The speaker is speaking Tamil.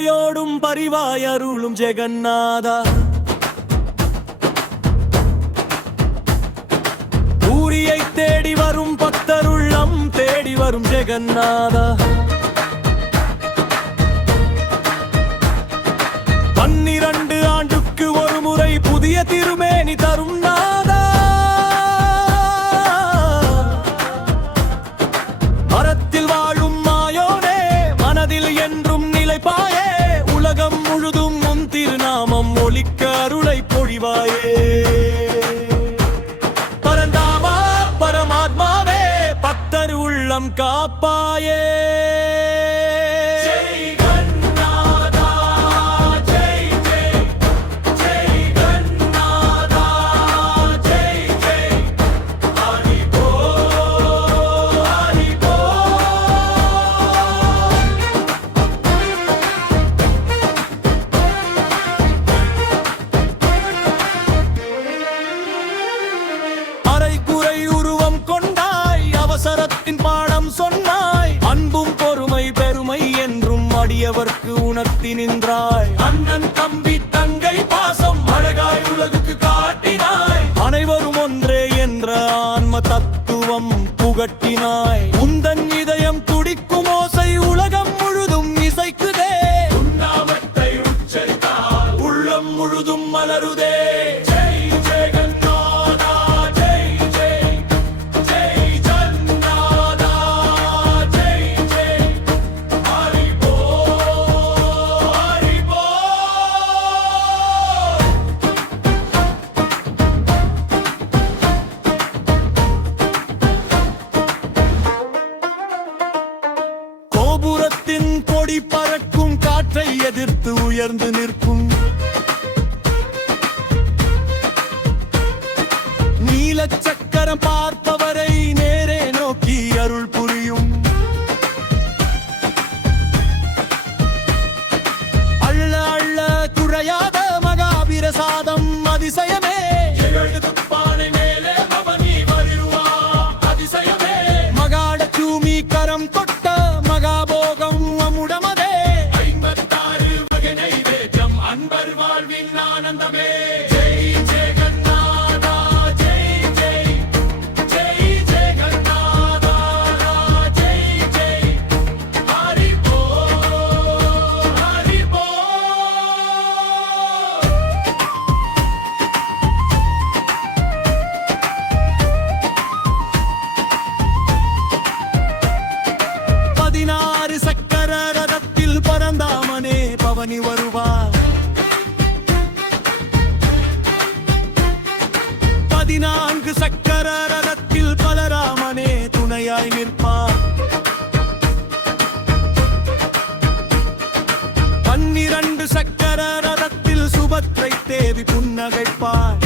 பரிவுரையோடும் பரிவாயருளும் ஜெகநாதா. பூரியை தேடி வரும் பக்தருள்ளம் தேடி வரும் ஜெகநாதா. 12 ஆண்டுக்கு ஒரு முறை புதிய திருமேனி தரும் நாதா. மரத்தில் வாழும் மாயோனே, மனதில் என்றும் நிலைப்பாயே, உலகம் முழுதும் உன் திருநாமம் ஒலிக்க அருளை பொழிவாயே. பரந்தாமா பரமாத்மாவே, பக்தர் உள்ளம் காப்பாயே. பாடம் சொன்னாய், அன்பும் பொறுமை பெருமை என்றும் அடியவர்க்கு உணர்த்தி நின்றாய். அண்ணன் தம்பி தங்கை பாசம் அழகாய் உலகுக்கு காட்டினாய். அனைவரும் ஒன்றே என்ற ஆன்ம தத்துவம் புகட்டினாய். உந்தன் இதயம் துடிக்கும் ஓசை உலகம் முழுதும் இசைக்குதே. உன்னாமத்தை உச்சரித்தால் உள்ளம் முழுதும் மலருதே. கோபுரத்தின் கொடி பறக்கும், காற்றை எதிர்த்து உயர்ந்து நிற்கும். நீல சக்கரம் பார்ப்பவரை நேரே நோக்கி அருள் புரியும். அள்ள அள்ள குறையாத மகாபிரசாதம் அதிசயமே. மகாட சூமி கரம் தொட்ட மகாபோகம் அமுடமதே. 56 வகை நைவேத்யம் அன்பர் வாழ்வின் ஆனந்தமே. ஜெய் ஜெகநாதா ஜெய் ஜெய், ஜெய் ஜெகநாதா ஜெய் ஜெய், ஹரி போல் ஹரி போல். சக்கர ரதத்தில் பரந்தாமனே பவனி வருவார். 14 சக்கர ரதத்தில் பலராமனே துணையாய் நிற்பார். 12 சக்கர ரதத்தில் சுபத்ரை தேவி புன்னகைப்பார்.